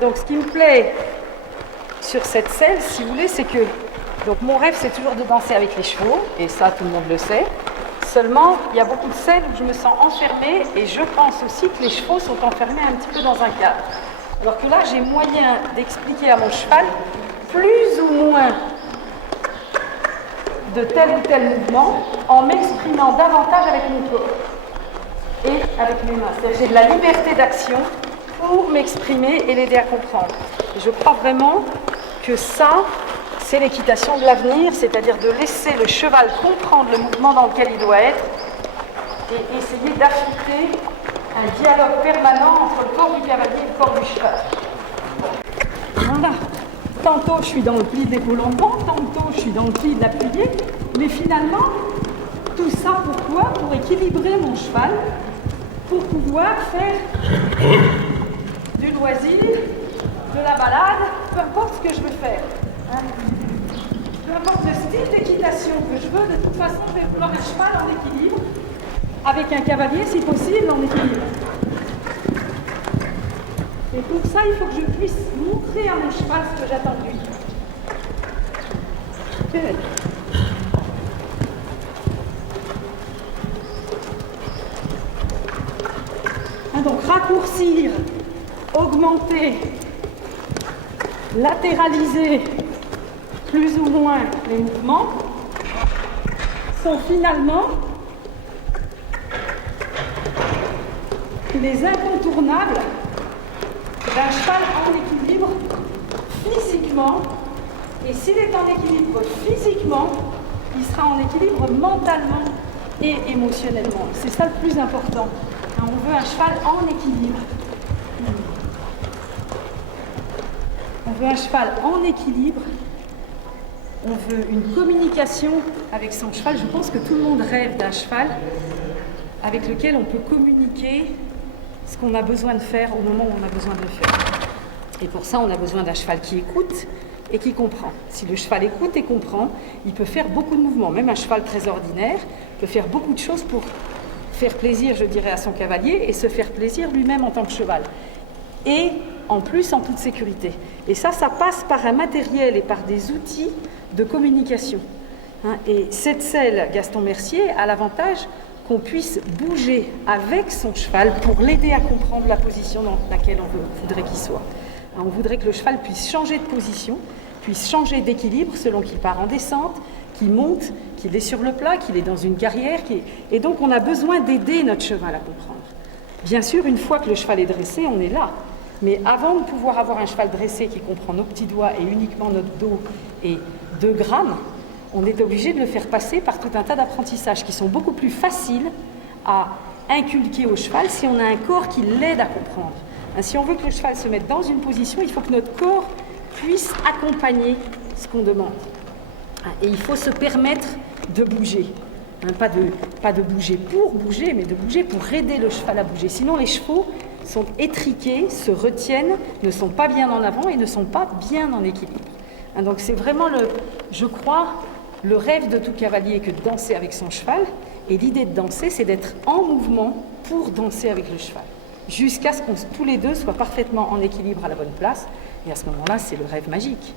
Donc ce qui me plaît sur cette selle, si vous voulez, c'est que donc mon rêve c'est toujours de danser avec les chevaux, et ça tout le monde le sait. Seulement, il y a beaucoup de scènes où je me sens enfermée, et je pense aussi que les chevaux sont enfermés un petit peu dans un cadre. Alors que là, j'ai moyen d'expliquer à mon cheval plus ou moins de tel ou tel mouvement en m'exprimant davantage avec mon corps et avec mes mains. C'est-à-dire que j'ai de la liberté d'action pour m'exprimer et l'aider à comprendre. Et je crois vraiment que ça, c'est l'équitation de l'avenir, c'est-à-dire de laisser le cheval comprendre le mouvement dans lequel il doit être et essayer d'affûter un dialogue permanent entre le corps du cavalier et le corps du cheval. Voilà. Tantôt je suis dans le pli de l'épaule en avant, tantôt je suis dans le pli de l'appuyer, mais finalement, tout ça pourquoi ? Pour équilibrer mon cheval, pour pouvoir faire du loisir, de la balade, peu importe ce que je veux faire. Hein. Peu importe le style d'équitation que je veux, de toute façon, je vais vouloir un cheval en équilibre, avec un cavalier, si possible, en équilibre. Et pour ça, il faut que je puisse montrer à mon cheval ce que j'attends de lui. Donc raccourcir, augmenter, latéraliser plus ou moins les mouvements sont finalement les incontournables d'un cheval en équilibre physiquement, et s'il est en équilibre physiquement, il sera en équilibre mentalement et émotionnellement. C'est ça le plus important. On veut un cheval en équilibre. On veut un cheval en équilibre. On veut une communication avec son cheval. Je pense que tout le monde rêve d'un cheval avec lequel on peut communiquer ce qu'on a besoin de faire au moment où on a besoin de le faire. Et pour ça, on a besoin d'un cheval qui écoute et qui comprend. Si le cheval écoute et comprend, il peut faire beaucoup de mouvements. Même un cheval très ordinaire peut faire beaucoup de choses pour faire plaisir, je dirais, à son cavalier et se faire plaisir lui-même en tant que cheval. Et en plus, en toute sécurité. Et ça passe par un matériel et par des outils de communication. Et cette selle, Gaston Mercier, a l'avantage qu'on puisse bouger avec son cheval pour l'aider à comprendre la position dans laquelle on voudrait qu'il soit. On voudrait que le cheval puisse changer de position, puisse changer d'équilibre selon qu'il part en descente, qu'il monte, qu'il est sur le plat, qu'il est dans une carrière. Et donc on a besoin d'aider notre cheval à comprendre. Bien sûr, une fois que le cheval est dressé, on est là. Mais avant de pouvoir avoir un cheval dressé qui comprend nos petits doigts et uniquement notre dos et 2 grammes, on est obligé de le faire passer par tout un tas d'apprentissages qui sont beaucoup plus faciles à inculquer au cheval si on a un corps qui l'aide à comprendre. Si on veut que le cheval se mette dans une position, il faut que notre corps puisse accompagner ce qu'on demande. Et il faut se permettre de bouger. Pas de bouger pour bouger, mais de bouger pour aider le cheval à bouger. Sinon, les chevaux sont étriqués, se retiennent, ne sont pas bien en avant et ne sont pas bien en équilibre. Donc c'est vraiment, je crois, le rêve de tout cavalier que de danser avec son cheval. Et l'idée de danser, c'est d'être en mouvement pour danser avec le cheval. Jusqu'à ce qu'on tous les deux soient parfaitement en équilibre à la bonne place. Et à ce moment-là, c'est le rêve magique.